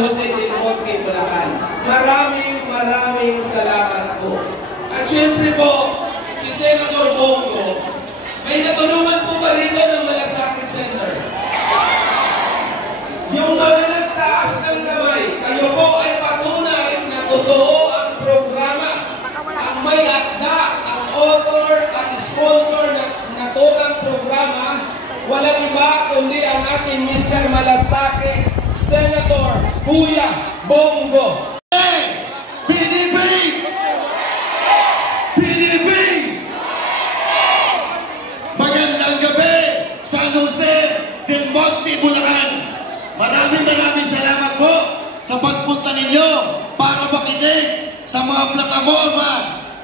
Jose del Monte, Bulacan. Maraming salamat po. At syempre po, si Senator Bongo, may natulungan po ba rito ng Malasakit Center? Yung mga nagtaas ng kamay, kayo po ay patunay na totoo ang programa. Ang may akda, ang author at sponsor na naturang programa, walang iba kundi ang ating Mr. Malasakit, Senator Kuya Bongo. PDP! PDP! Magandang gabi, San Jose del Monte, Bulacan. Maraming salamat po sa pagpunta ninyo para makinig sa mga plataforma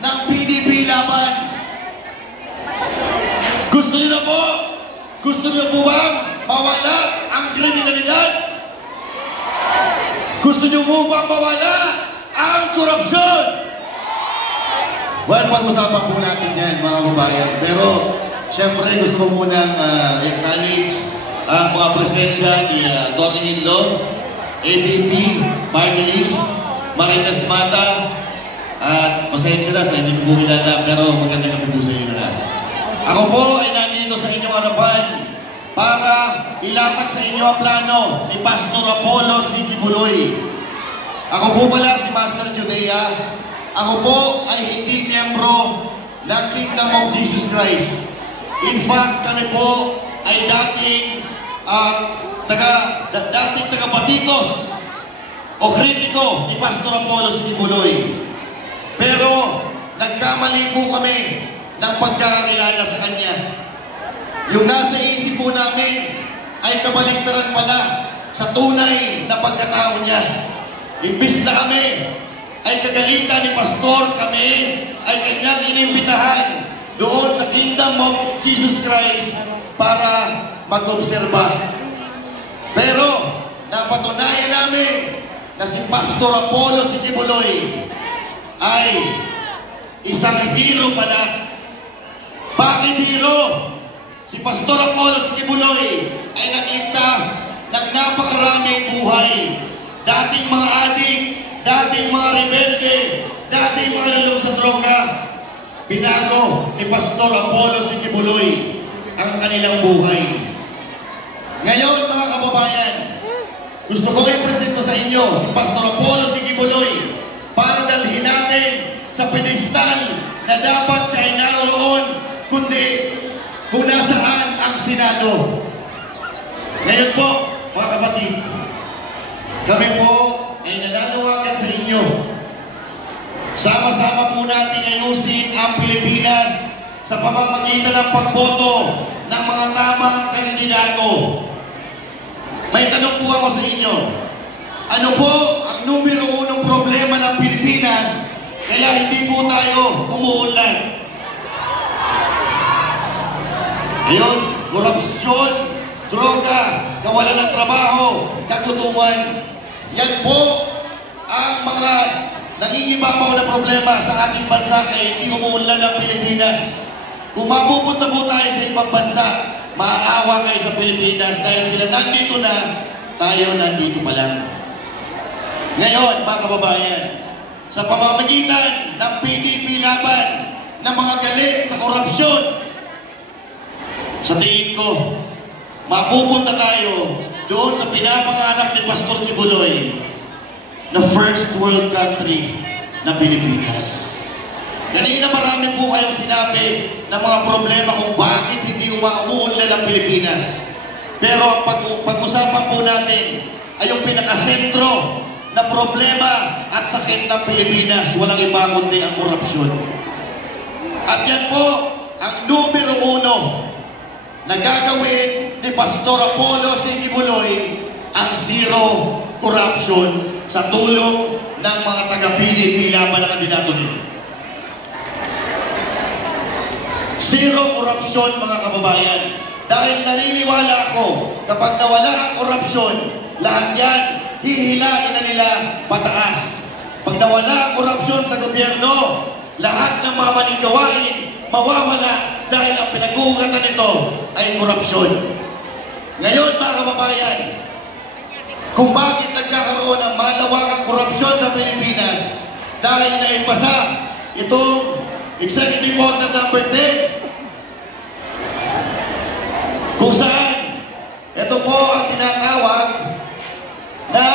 ng PDP Laban. Gusto niyo po bang mawala ang kriminalidad? Gusto niyo po bang mawala ang korupsyon? Well, pag-usapan po natin yan, mga kababayan. Pero, siyempre, gusto ko munang acknowledge ang mga presensya ni Tony Hinlo, ABP, Party List, Marites Mata, at pasensya na sa hindi ko po kilala, pero magandang gabi po sa inyo na. Ako po ay nandito sa inyong harapan para ilatag sa inyo ang plano ni Pastor Apollo C. Kibuloy. Ako po pala si Master Judea. Ako po ay hindi miyembro ng Kingdom of Jesus Christ. In fact, kami po ay dating taga-Batikos o kritiko ni Pastor Apollo C. Kibuloy. Pero nagkamali po kami ng pagkakakilala sa kanya. Yung nasa isip po namin ay kabaligtaran pala sa tunay na pagkatao niya. Imbis na kami ay kagalitan ni Pastor, kami ay kanyang inimbitahan doon sa Kingdom of Jesus Christ para mag-obserba. Pero napatunayan namin na si Pastor Apollo C. Kibuloy ay isang hero pala. Bakit hero? Si Pastor Apollo C. Kibuloy ay nagligtas ng napakaraming buhay. Dating mga adik, dating mga rebelde, dating mga lulong sa droga. Binago ni Pastor Apollo C. Kibuloy ang kanilang buhay. Ngayon, mga kababayan, gusto ko i-presento sa inyo si Pastor Apollo C. Kibuloy para dalhin natin sa pedestal na dapat siya ay naroon, kundi kung nasaan ang Senado. Ngayon po, mga kapatid, kami po ay nananawagan sa inyo. Sama-sama po natin ayusin ang Pilipinas sa pamamagitan ng pagboto ng mga tamang kandidato. May tanong po ako sa inyo. Ano po ang numero unong problema ng Pilipinas kaya hindi po tayo umuunlad? Ayun, korupsyon, droga, kawalan ng trabaho, kagutuman. Yan po ang mga nangingibabaw na problema sa ating bansa kaya hindi umuunlad ang Pilipinas. Kung mapupunta po tayo sa ibang bansa, maaawa kayo sa Pilipinas dahil sila nandito na, tayo nandito pa lang. Ngayon, mga kababayan, sa pamamagitan ng PDP laban ng mga galit sa korupsyon, sa tingin ko, mapupunta tayo doon sa pinapangarap ni Pastor Kibuloy na first world country na Pilipinas. Kanina marami po kayong sinabi na mga problema kung bakit hindi umuunlad ang Pilipinas. Pero pag-usapan po natin ay yung pinakasentro na problema at sakit ng Pilipinas, walang iba kundi ang korupsyon. At yan po ang numero uno na gagawin ni Pastor Apollo C. Kibuloy, ang zero corruption sa tulong ng mga taga-PDP laban na kandidato nito. Zero corruption, mga kababayan. Dahil naniniwala ako, kapag nawala ang korupsyon, lahat yan, hihilain na nila pataas. Pag nawala ang korupsyon sa gobyerno, lahat ng mga maling gawain, mawawala dahil ang pinag-uugatan nito ay korupsyon. Ngayon, mga kababayan, kung bakit nagkakaroon ng malawakang korupsyon sa Pilipinas dahil naipasa itong Executive Order number 10 kung saan ito po ang tinatawag na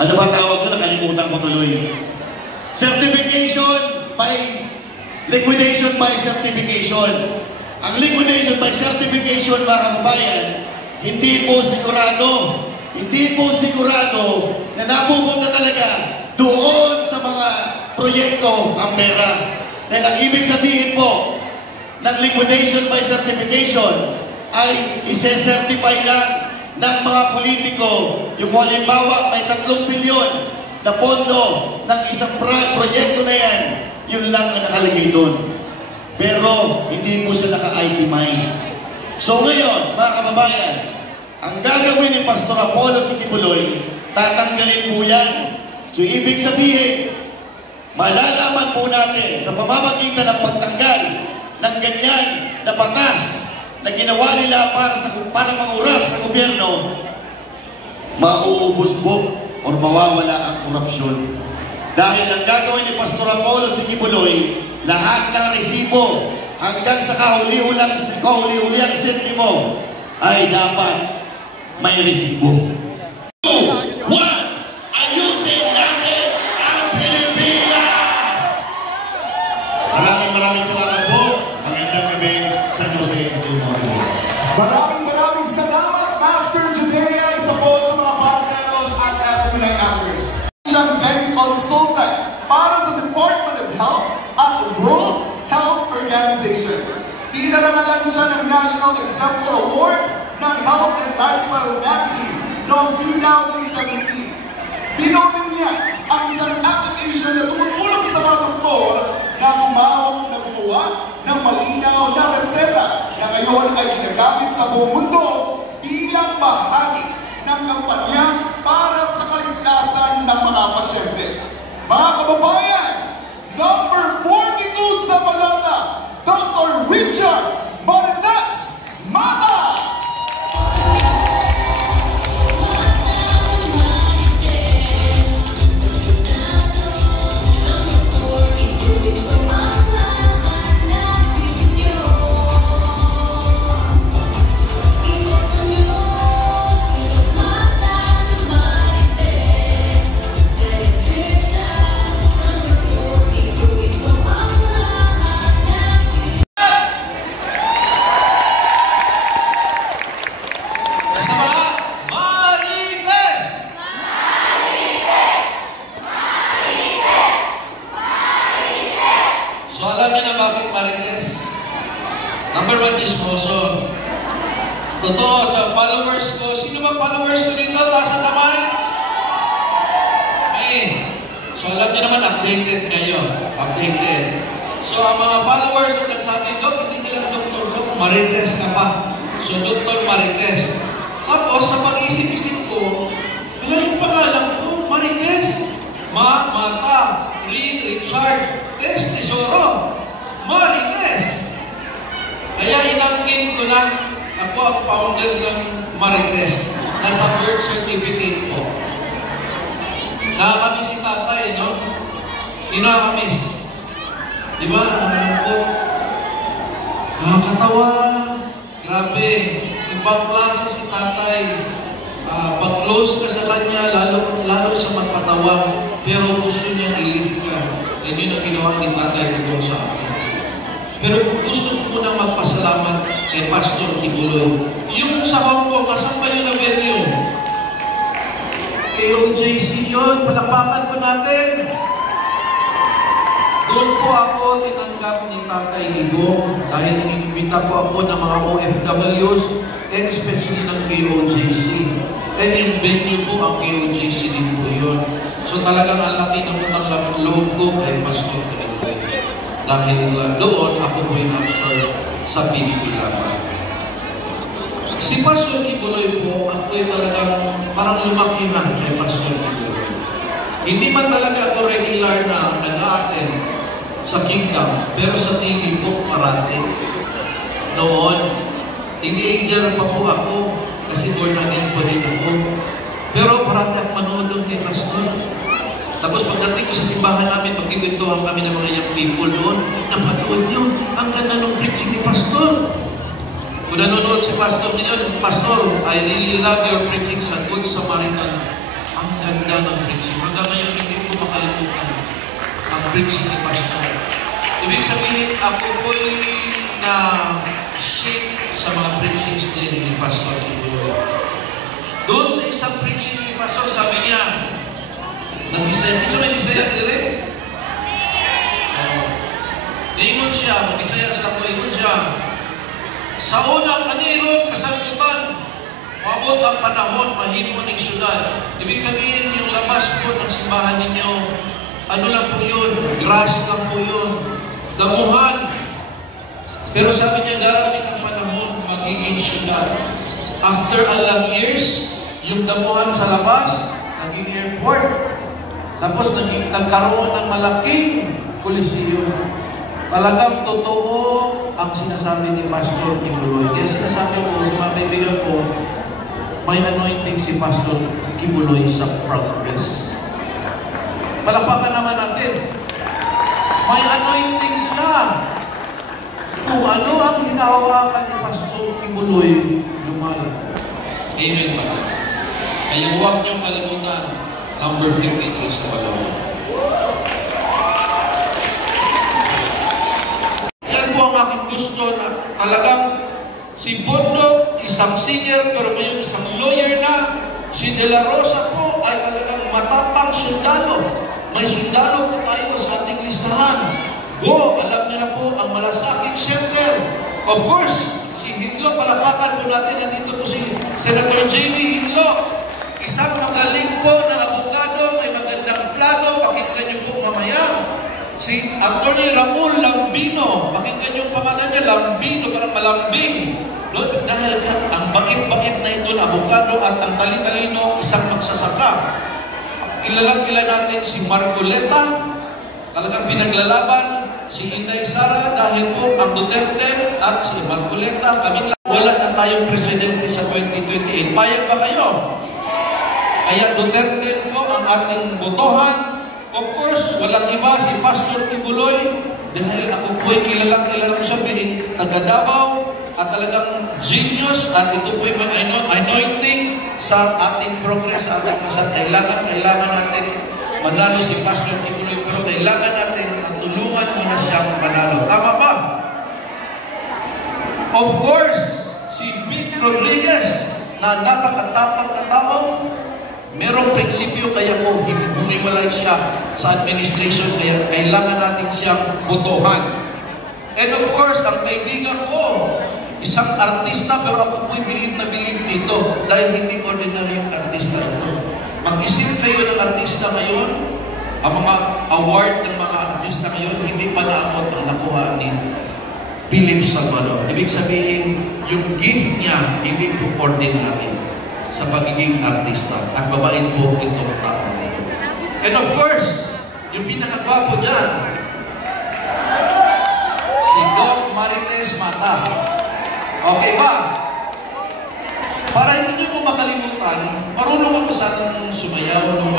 ano ba tawag ko? Nakalimutan ko tuloy. Certification by liquidation by certification. Ang liquidation by certification, mga kababayan, hindi po sigurado na napupunta talaga doon sa mga proyekto ang pera. Dahil ang ibig sabihin po ng liquidation by certification ay ise-certify lang ng mga politiko. Yung halimbawa may 3 bilyon na pondo ng isang proyekto na yan, yun lang ang nakalagay doon. Pero hindi po siya naka-itemize. So ngayon, mga kababayan, ang gagawin ni Pastor Apollo Sikibuloy, tatanggalin po yan. So ibig sabihin, malalaman po natin sa pamamagitan ng pagtanggal ng ganyan na batas na ginawa nila para mangurap sa gobyerno, mauubos po o mawawala ang korupsyon. Dahil ang gagawin ni Pastor Apollo Sikibuloy, lahat ng resibo hanggang sa kahuli-huliang sentimo ay dapat may resibo. 2, 1, ayusin natin ang Pilipinas! Maraming salamat po. Magandang gabi sa Jose Dumoro. Maraming salamat, Master Judea, isa po sa mga parateros at SMNI actors. Siyang bank consultant para sa Department of Health at World Health Organization. Pinaraman siya ng National Exemplar Award ng Health and Lifestyle Magazine noong 2017. Binonin niya ang isang application na tumutulong sa mga doktor na gumawa ng malinaw na reseta na ngayon ay ginagamit sa buong mundo bilang bahagi ng kampanya para sa kaligtasan ng mga pasyente. Mga kababayan, number 42 sa balota, Dr. Richard Marites Mata! So alam niyo na bakit Marites? Number 1, chismoso. Totoo, sa followers ko. Sino ba followers ko dito? Taas ang kamay? So alam niyo naman, updated kayo. Updated. So ang mga followers ko nagsabi, Dok, hindi ka lang Dr. Dok, Marites ka pa. So Dr. Marites. Tapos sa pag-isip-isip ko, wala yung pangalan ko, Marites. Mata, Richard, Tesoro, Marites. Kaya inangkin ko na, ako ang founder ng Marites. Nasa birth certificate po. Nakakamiss si tatay, no? Sino nakakamiss? Di ba? Alam ko, nakakatawa. Grabe. Ibang klase si tatay. Pag-close ka sa kanya, lalo sa magpatawa. Pero gusto niyang i-lift ka. Yan yun ang ginawa ni tatay dito sa akin. Pero gusto ko munang magpasalamat kay Pastor Kibuloy. Yung sa Hong Kong, kasama pa yung na-venue? KOJC yun, palakpakan po natin. Doon po ako tinanggap ni Tatay Ligong dahil inimbita po ako ng mga OFWs and especially ng KOJC. And yung venue po, ang KOJC din po yun. So talagang ang laki ng utang loob ko kay Pastor Kibuloy. Dahil doon, ako po yung absorb sa Pinipilaban. Si Pastor Kibuloy po, ako'y talagang parang lumaki na kay Pastor Kibuloy. Hindi man talaga ako regular na nag-a-attend sa Kingdom, pero sa TV po parating. Noon, teenager pa po ako, kasi born again po din ako. Pero parati ako manood doon kay Pastor. Tapos pagdating ko sa simbahan namin, magkikwentuhan kami ng mga young people doon, napanood niyo, ang ganda ng preaching ni Pastor. Kung nanonood si Pastor ngayon, Pastor, I really love your preaching sa Good Samaritan. Ang ganda ng preaching. Hanggang ngayon, hindi ko makalimutan ang preaching ni Pastor. Ibig sabihin, ako po'y na-shape sa mga preachings din ni Pastor Kibuloy. Doon sa isang preaching ni Pastor, sabi niya, nag-Bisaya, ito may Bisaya dire. Niingon siya, mag-Bisaya sa ako, ingon siya, sa unang kanirong kasagutan, maabot ang panahon, mahimo ng syudad. Ibig sabihin, yung labas po ng simbahan ninyo, ano lang po yun? Grass lang po yun. Damuhan. Pero sabi niya, darating ang panahon, magiging syudad. After ilang years, yung damuhan sa labas, naging airport. Tapos nagkaroon ng malaking Coliseum. Talagang totoo ang sinasabi ni Pastor Kibuloy. Kaya sinasabi ko sa mga kaibigan ko, may anointing si Pastor Kibuloy sa progress. Palakpakan naman natin. May anointing siya. Kung ano ang hinahawakan ni Pastor Kibuloy, lumalang. Amen ba? Kaya huwag niyong kalimutan, number 53 sa Palawan. Yan po ang aking gusto na talagang si Bondok, isang singer, pero ngayon isang lawyer na. Si De La Rosa po ay talagang matapang sundalo. May sundalo po tayo sa ating listahan. Go! Alam niyo na po ang Malasakit Center. Of course, si Hinlo, palapakan po natin. Nandito po si Senator J.B. Hinlo. Isang magaling po na abogado, may magandang plano. Pakinggan niyo po mamaya. Si Atty. Raul Lambino. Pakinggan niyo ang pangalan niya, Lambino, parang malambing. Dahil ang bait-bait na ito na abogado at ang tali-talino, isang magsasaka. Kilala natin si Marcoleta, talagang pinaglalaban, si Inday Sara, dahil po ang Duterte at si Marcoleta, kaming wala na tayong presidente sa 2028. Payag ba kayo? Kaya Duterte po ang ating botohan. Of course, walang iba si Pastor Kibuloy, dahil ako po'y kilala ko siya, taga Davao, at talagang genius, at ito po'y may anointing sa ating progress, sa ating masat. Kailangan natin manalo si Pastor Kibuloy, pero kailangan natin tulungan muna siyang manalo. Tama ba? Of course, si Vic Rodriguez, na napakatapang na tao, merong prinsipyo, kaya po humiwalay siya sa administration, kaya kailangan natin siyang botohan. And of course, ang kaibigan ko, isang artista, pero ako po'y bilib na bilib dito dahil hindi ordinaryong artista ito. Mag-isip kayo ng artista ngayon, ang mga award ng mga artista ngayon, hindi pa naamot ang nakuha ni Philip Salvador. Ibig sabihin, yung gift niya, hindi po ordinary sa pagiging artista. At babait po itong tao nito. And of course, yung pinakagwapo dyan, si Doc Marites Mata. Okay ba? Para hindi nyo po makalimutan, marunong ako sanang sumayaw nung